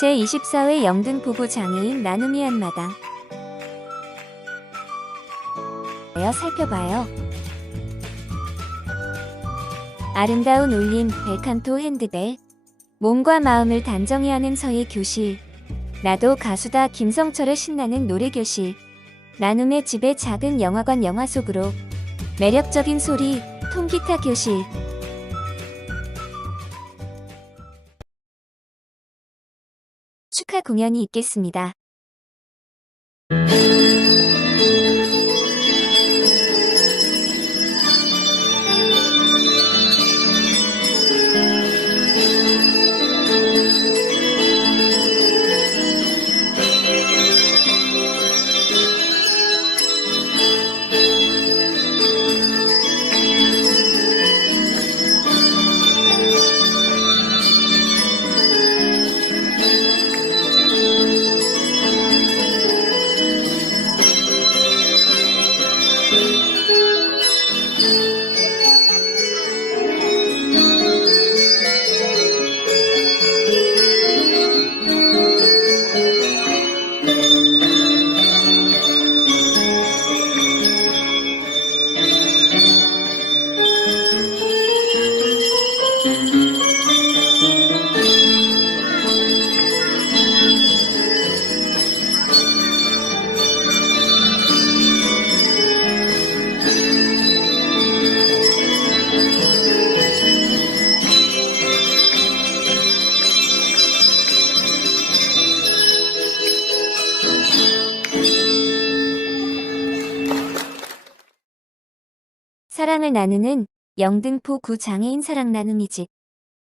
제24회 영등 부부 장애인 나눔이 한마당. 에어 살펴봐요. 아름다운 울림 벨칸토 핸드벨. 몸과 마음을 단정히 하는 서예 교실. 나도 가수다 김성철의 신나는 노래 교실. 나눔의 집의 작은 영화관 영화 속으로 매력적인 소리 통기타 교실 축하 공연이 있겠습니다. 사랑을 나누는 영등포 구 장애인 사랑 나눔이 집